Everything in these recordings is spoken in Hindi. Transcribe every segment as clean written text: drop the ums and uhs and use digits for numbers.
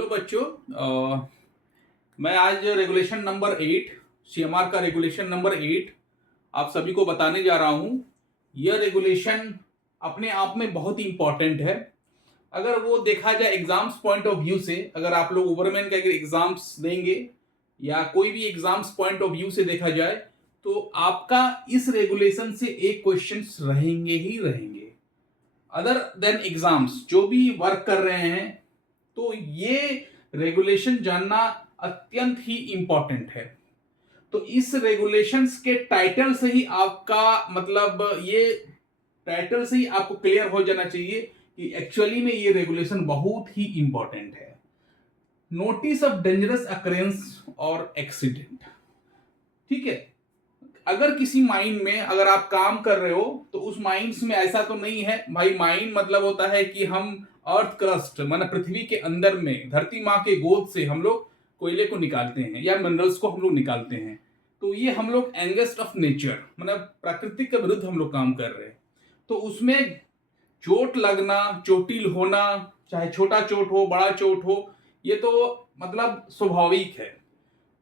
हेलो बच्चों, मैं आज रेगुलेशन नंबर 8 सीएमआर का रेगुलेशन नंबर 8 आप सभी को बताने जा रहा हूं। यह रेगुलेशन अपने आप में बहुत ही इंपॉर्टेंट है। अगर वो देखा जाए एग्जाम्स पॉइंट ऑफ व्यू से, अगर आप लोग ओवरमैन का एग्जाम्स देंगे या कोई भी एग्जाम्स पॉइंट ऑफ व्यू से देखा जाए तो आपका इस रेगुलेशन से एक क्वेश्चंस रहेंगे ही रहेंगे। अदर देन एग्जाम्स जो भी वर्क कर रहे हैं तो ये रेगुलेशन जानना अत्यंत ही इंपॉर्टेंट है। तो इस रेगुलेशंस के टाइटल से ही आपका मतलब ये टाइटल से ही आपको क्लियर हो जाना चाहिए कि एक्चुअली में ये रेगुलेशन बहुत ही इंपॉर्टेंट है। नोटिस ऑफ डेंजरस अकरेंस और एक्सीडेंट, ठीक है। अगर किसी माइन में अगर आप काम कर रहे हो तो उस माइंस में ऐसा तो नहीं है भाई, माइन मतलब होता है कि हम अर्थ क्रस्ट माना पृथ्वी के अंदर में धरती माँ के गोद से हम लोग कोयले को निकालते हैं या मिनरल्स को हम लोग निकालते हैं। तो ये हम लोग एंगेस्ट ऑफ नेचर मतलब प्रकृति के विरुद्ध हम लोग काम कर रहे हैं। तो उसमें चोट लगना, चोटिल होना, चाहे छोटा चोट हो बड़ा चोट हो, ये तो मतलब स्वाभाविक है।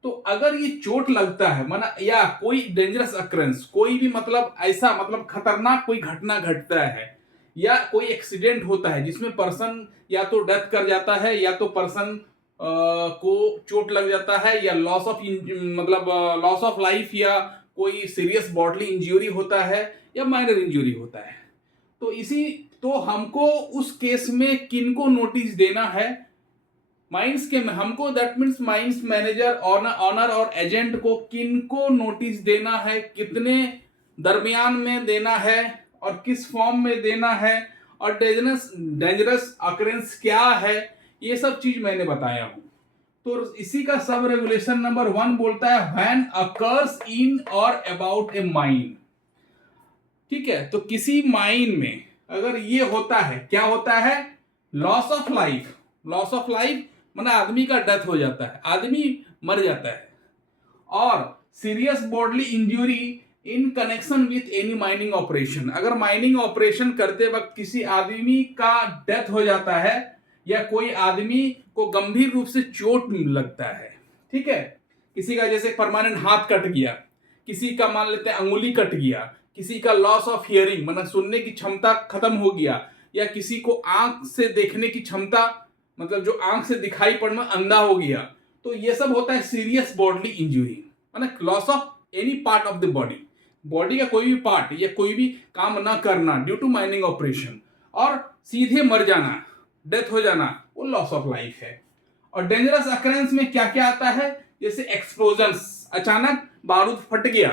तो अगर ये चोट लगता है माना या कोई डेंजरस अक्रेंस, कोई भी मतलब ऐसा मतलब खतरनाक कोई घटना घटता है या कोई एक्सीडेंट होता है जिसमें पर्सन या तो डेथ कर जाता है या तो पर्सन को चोट लग जाता है या लॉस ऑफ मतलब लॉस ऑफ लाइफ या कोई सीरियस बॉडली इंजरी होता है या माइनर इंजरी होता है। तो इसी तो हमको उस केस में किनको नोटिस देना है, माइंस के हमको that means mines manager owner और एजेंट को किनको नोटिस देना है, कितने दरमियान में देना है और किस फॉर्म में देना है और डेंजरस अकरेंस क्या है, ये सब चीज मैंने बताया हूं। तो इसी का सब रेगुलेशन नंबर 1 बोलता है व्हेन अकर्स इन और अबाउट ए माइन, ठीक है। तो किसी माइन में अगर ये होता है, क्या होता है, loss of life. Loss of life माना आदमी का डेथ हो जाता है, आदमी मर जाता है, और serious bodily injury in connection with any mining operation. अगर माइनिंग ऑपरेशन करते वक्त किसी आदमी का डेथ हो जाता है या कोई आदमी को गंभीर रूप से चोट लगता है, ठीक है, किसी का जैसे परमानेंट हाथ कट गया, किसी का मान लेते हैं अंगुली कट गया, किसी का लॉस ऑफ हियरिंग मतलब सुनने की क्षमता खत्म हो गया, या किसी को आंख से देखने की क्षमता मतलब जो आंख से दिखाई पड़ना अंधा हो गया, तो ये सब होता है सीरियस बॉडली इंजरी मतलब loss of any part of the body, body का कोई भी पार्ट या कोई भी काम ना करना ड्यू टू माइनिंग ऑपरेशन और सीधे मर जाना, डेथ हो जाना, वो लॉस ऑफ लाइफ है। और डेंजरस अकरेंस में क्या क्या आता है, जैसे एक्सप्लोजन्स, अचानक बारूद फट गया,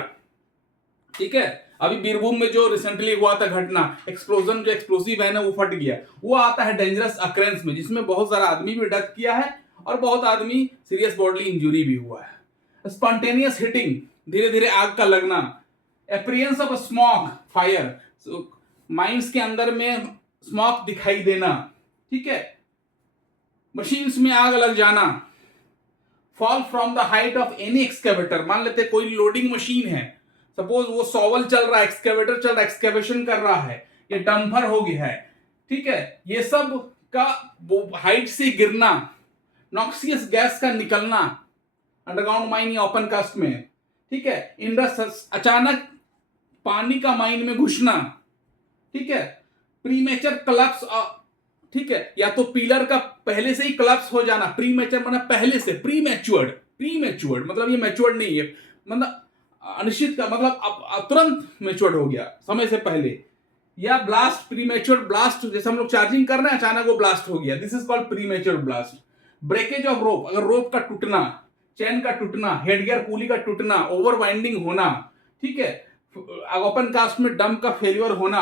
ठीक है। अभी बीरभूम में जो रिसेंटली हुआ था घटना, एक्सप्लोजन जो एक्सप्लोसिव है ना वो फट गया, वो आता है डेंजरस अकरेंस में, जिसमें बहुत सारा आदमी भी डेथ किया है और बहुत आदमी सीरियस बॉडली इंजरी भी हुआ है। स्पॉन्टेनियस हिटिंग, धीरे धीरे आग का लगना, appearance of smoke fire, mines के अंदर में स्मोक दिखाई देना, ठीक है, मशीन्स में आग लग जाना, fall from the height of any excavator, मान लेते कोई लोडिंग मशीन है, सपोज वो सॉवल चल रहा है, एक्सकेवेटर चल रहा है, एक्सकेवेशन कर रहा है, ये डंपर हो गया है, ठीक है, ये सब का हाइट से गिरना, नॉक्सियस गैस का निकलना अंडरग्राउंड माइन या ओपन कास्ट में, ठीक है, अचानक पानी का माइन में घुसना, ठीक है, प्रीमेचर कलप्स, ठीक है, या तो पिलर का पहले से ही कलप्स हो जाना, प्रीमेचर मतलब पहले से, प्रीमेच्योर्ड मतलब ये मैच्योर्ड नहीं है, मतलब अनिश्चित का मतलब अब तुरंत मैच्योर्ड हो गया समय से पहले, या ब्लास्ट, प्रीमेच्योर ब्लास्ट, जैसे हम लोग चार्जिंग कर रहे हैं अचानक वो ब्लास्ट हो गया, this is called premature blast. Breakage of rope, अगर रोप का टूटना, चैन का टूटना, हेडगियर पुली का टूटना, ओवर वाइंडिंग होना, ठीक है, ओपन कास्ट में डंप का फेलियर होना,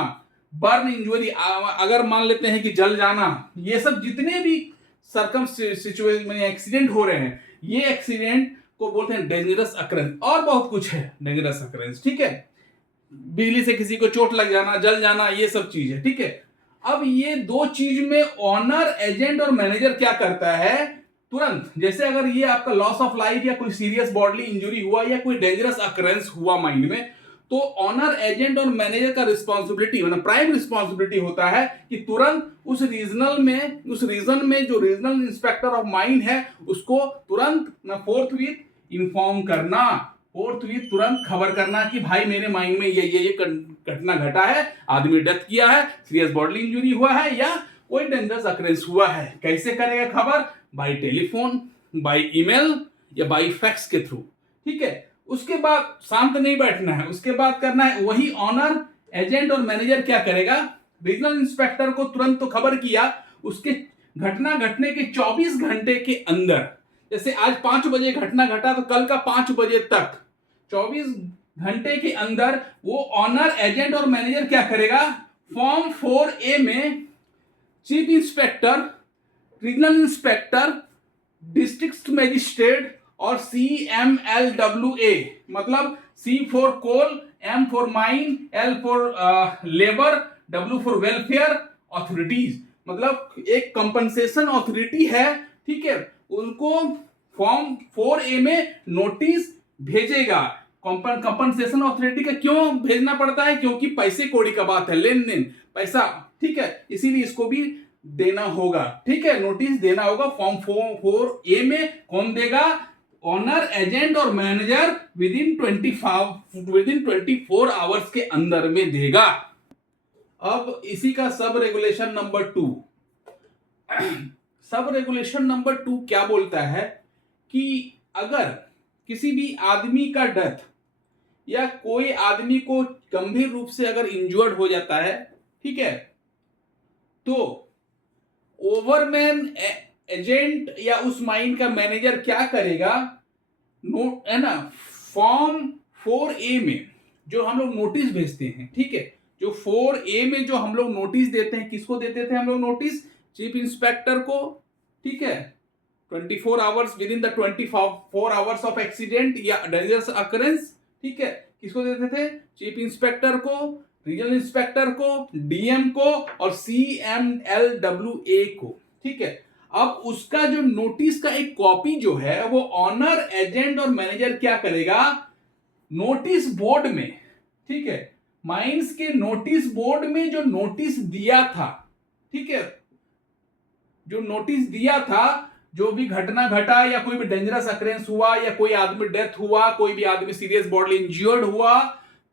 बर्न इंजरी, अगर मान लेते हैं कि जल जाना, ये सब जितने भी सरकम सिचुएशन में एक्सीडेंट हो रहे हैं, ये एक्सीडेंट को बोलते हैं डेंजरस अकरेंस। और बहुत कुछ है डेंजरस अकरेंस, ठीक है, बिजली से किसी को चोट लग जाना, जल जाना, ये सब चीज है, ठीक है। अब ये दो चीज में ऑनर, एजेंट और मैनेजर क्या करता है, तुरंत जैसे अगर ये आपका लॉस ऑफ लाइफ या कोई सीरियस बॉडली इंजरी हुआ या कोई डेंजरस अकरेंस हुआ माइंड में, तो ऑनर एजेंट और मैनेजर का रिस्पॉन्सिबिलिटी मतलब प्राइम रिस्पॉन्सिबिलिटी होता है कि तुरंत उस रीजन में जो रीजनल इंस्पेक्टर ऑफ माइन है उसको तुरंत फोर्थविथ इन्फॉर्म करना, फोर्थविथ तुरंत खबर करना कि भाई मेरे माइन में ये घटना घटा है, आदमी डेथ किया है, सीरियस बॉडली इंजरी हुआ है या कोई डेंजरस अकरेंस हुआ है। कैसे करेगा खबर? बाय टेलीफोन, बाय ईमेल या बाय फैक्स के थ्रू। ठीक है, उसके बाद शांत नहीं बैठना है, उसके बाद करना है वही ऑनर एजेंट और मैनेजर क्या करेगा, रीजनल इंस्पेक्टर को तुरंत तो खबर किया, उसके घटना घटने के 24 घंटे के अंदर, जैसे आज 5 बजे घटना घटा तो कल का 5 बजे तक 24 घंटे के अंदर वो ऑनर एजेंट और मैनेजर क्या करेगा, फॉर्म 4A में chief inspector, regional inspector, district magistrate और CMLWA मतलब C for coal, M for mine, L for labour, W for welfare authorities, मतलब एक कंपनसेशन अथॉरिटी है। ठीक है, उनको फॉर्म 4A में नोटिस भेजेगा। कंपनसेशन अथॉरिटी का क्यों भेजना पड़ता है? क्योंकि पैसे कौड़ी का बात है, लेन देन पैसा। ठीक है, इसीलिए इसको भी देना होगा। ठीक है, नोटिस देना होगा फॉर्म 4A में। कौन देगा? ऑनर एजेंट और मैनेजर विद इन 24 आवर्स के अंदर में देगा। अब इसी का sub regulation number 2, sub regulation number 2 क्या बोलता है कि अगर किसी भी आदमी का डेथ या कोई आदमी को गंभीर रूप से अगर इंजर्ड हो जाता है, ठीक है, तो ओवरमैन एजेंट या उस माइन का मैनेजर क्या करेगा, नोट है ना, फॉर्म 4A में जो हम लोग नोटिस भेजते हैं, ठीक है, जो 4A में जो हम लोग नोटिस देते हैं, किसको देते थे हम लोग नोटिस? चीफ इंस्पेक्टर को। ठीक है, 24 hours with in the 24 hours of accident या डेंजरस अकरेंस। ठीक है, किसको देते थे? चीफ इंस्पेक्टर को, रीजनल इंस्पेक्टर को, DM को और CMLWA को। ठीक है, अब उसका जो नोटिस का एक कॉपी जो है वो ऑनर एजेंट और मैनेजर क्या करेगा, नोटिस बोर्ड में, ठीक है, माइंस के नोटिस बोर्ड में जो नोटिस दिया था, ठीक है, जो नोटिस दिया था, जो भी घटना घटा या कोई भी डेंजरस अकरेंस हुआ या कोई आदमी डेथ हुआ, कोई भी आदमी सीरियस बॉडली इंजर्ड हुआ,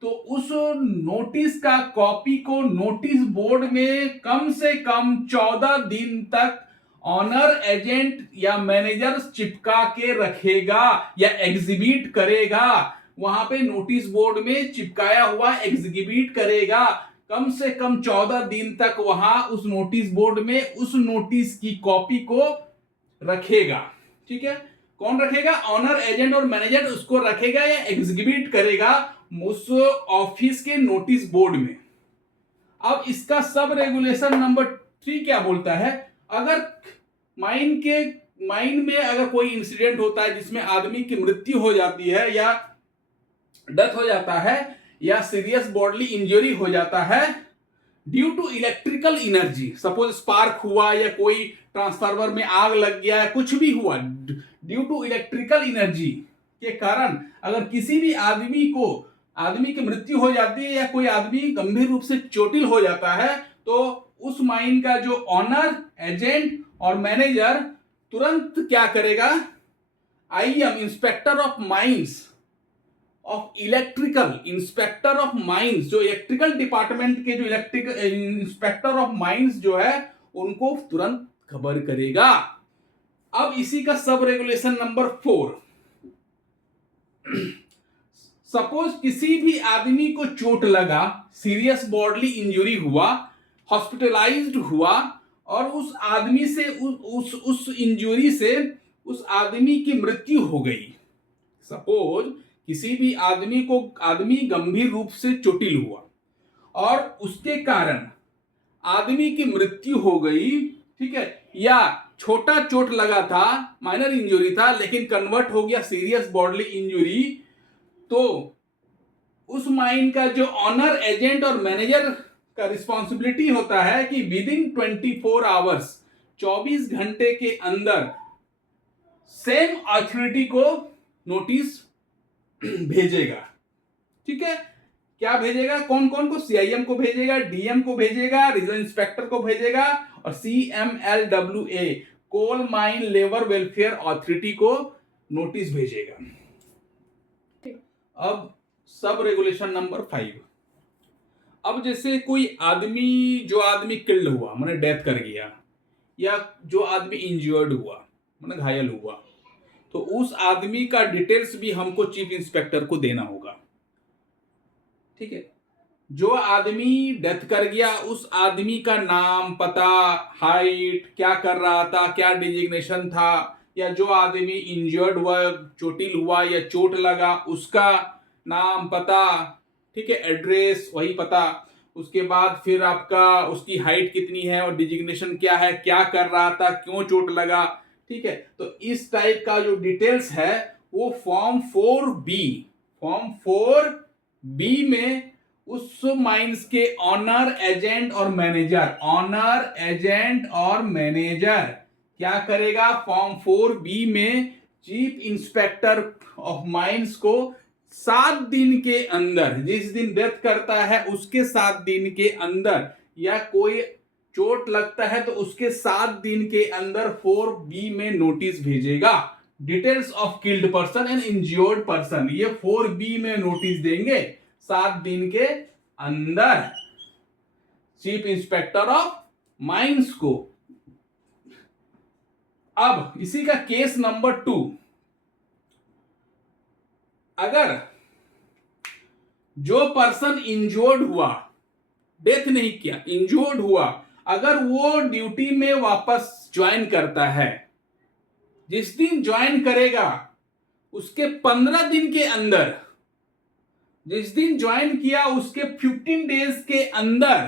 तो उस नोटिस का कॉपी को नोटिस बोर्ड में कम से कम 14 दिन तक ऑनर एजेंट या मैनेजर चिपका के रखेगा या एग्जिबिट करेगा। वहां पे नोटिस बोर्ड में चिपकाया हुआ एग्जिबिट करेगा, कम से कम 14 दिन तक वहां उस नोटिस बोर्ड में उस नोटिस की कॉपी को रखेगा। ठीक है, कौन रखेगा? ऑनर एजेंट और मैनेजर उसको रखेगा या एग्जिबिट करेगा उस ऑफिस के नोटिस बोर्ड में। अब इसका सब रेगुलेशन नंबर 3 क्या बोलता है? अगर माइन में अगर कोई इंसिडेंट होता है जिसमें आदमी की मृत्यु हो जाती है या डेथ हो जाता है या सीरियस बॉडली इंजरी हो जाता है due to electrical energy, suppose spark हुआ या कोई ट्रांसफार्मर में आग लग गया या कुछ भी हुआ, ड्यू टू इलेक्ट्रिकल एनर्जी के कारण अगर किसी भी आदमी की मृत्यु हो जाती है या कोई आदमी गंभीर रूप से चोटिल हो जाता है, तो उस माइन का जो ऑनर एजेंट और मैनेजर तुरंत क्या करेगा? IM inspector of mines of electrical, inspector of mines, जो इलेक्ट्रिकल डिपार्टमेंट के जो इलेक्ट्रिकल इंस्पेक्टर ऑफ माइंस जो है उनको तुरंत खबर करेगा। अब इसी का सब रेगुलेशन नंबर 4, सपोज किसी भी आदमी को चोट लगा, सीरियस बॉडली इंजरी हुआ, हॉस्पिटलाइज्ड हुआ और उस आदमी से उस इंजरी से उस आदमी की मृत्यु हो गई। सपोज किसी भी आदमी गंभीर रूप से चोटिल हुआ और उसके कारण आदमी की मृत्यु हो गई, ठीक है, या छोटा चोट लगा था, माइनर इंजरी था, लेकिन कन्वर्ट हो गया सीरियस बॉडली इंजरी, तो उस माइन का जो ऑनर एजेंट और मैनेजर का रिस्पॉन्सिबिलिटी होता है कि विद इन 24 आवर्स, 24 घंटे के अंदर सेम अथॉरिटी को नोटिस भेजेगा। ठीक है, क्या भेजेगा, कौन कौन को, सीआईएम को भेजेगा, डीएम को भेजेगा, रीजनल इंस्पेक्टर को भेजेगा, और CMLWA coal mine labour welfare authority को नोटिस भेजेगा। अब सब रेगुलेशन नंबर 5। अब जैसे कोई आदमी, जो आदमी किल्ड हुआ माने डेथ कर गया, या जो आदमी इंजर्ड हुआ माने घायल हुआ, तो उस आदमी का डिटेल्स भी हमको चीफ इंस्पेक्टर को देना होगा। ठीक है, जो आदमी डेथ कर गया उस आदमी का नाम, पता, हाइट, क्या कर रहा था, क्या डिजिग्नेशन था, या जो आदमी इंजर्ड हुआ, चोटिल हुआ या चोट लगा, उसका नाम, पता, ठीक है, एड्रेस वही पता। उसके बाद फिर आपका उसकी हाइट कितनी है और डिजिग्नेशन क्या है, क्या कर रहा था, क्यों चोट लगा। ठीक है, तो इस टाइप का जो डिटेल्स है वो फॉर्म 4B में उस माइंस के ऑनर, एजेंट और मैनेजर, ऑनर, एजेंट और मैनेजर क्या करेगा, फॉर्म 4B में चीफ इंस्पेक्टर ऑफ माइंस को 7 दिन के अंदर, जिस दिन डेथ करता है उसके 7 दिन के अंदर, या कोई चोट लगता है तो उसके 7 दिन के अंदर 4B में नोटिस भेजेगा। Details of killed person and injured person, ये 4B में नोटिस देंगे 7 दिन के अंदर चीफ इंस्पेक्टर ऑफ माइंस को। अब इसी का केस नंबर 2, अगर जो पर्सन इंजोर्ड हुआ, डेथ नहीं किया, इंजोर्ड हुआ, अगर वो ड्यूटी में वापस ज्वाइन करता है, जिस दिन ज्वाइन करेगा उसके 15 दिन के अंदर, जिस दिन ज्वाइन किया उसके 15 डेज के अंदर,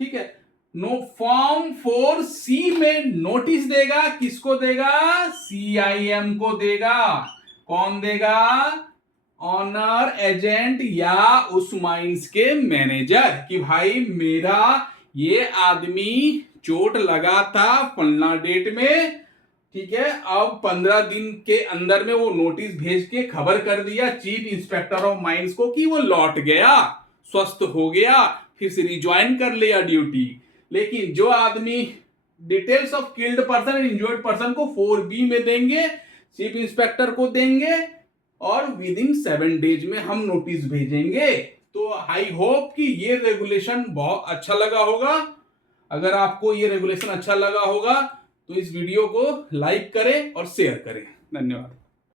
ठीक है, फॉर्म 4C में नोटिस देगा। किसको देगा, CIM को देगा। कौन देगा, ऑनर, एजेंट या उस माइंस के मैनेजर, कि भाई मेरा ये आदमी चोट लगा था फलना डेट में, ठीक है, अब 15 दिन के अंदर में वो नोटिस भेज के खबर कर दिया चीफ इंस्पेक्टर ऑफ माइंस को कि वो लौट गया, स्वस्थ हो गया, फिर से रिज्वाइन कर लिया ड्यूटी। लेकिन जो आदमी details of killed person and injured person को 4B में देंगे, चीफ इंस्पेक्टर को देंगे, और विद इन 7 डेज में हम नोटिस भेजेंगे। तो आई होप कि ये रेगुलेशन बहुत अच्छा लगा होगा। अगर आपको ये रेगुलेशन अच्छा लगा होगा तो इस वीडियो को लाइक करें और शेयर करें। धन्यवाद।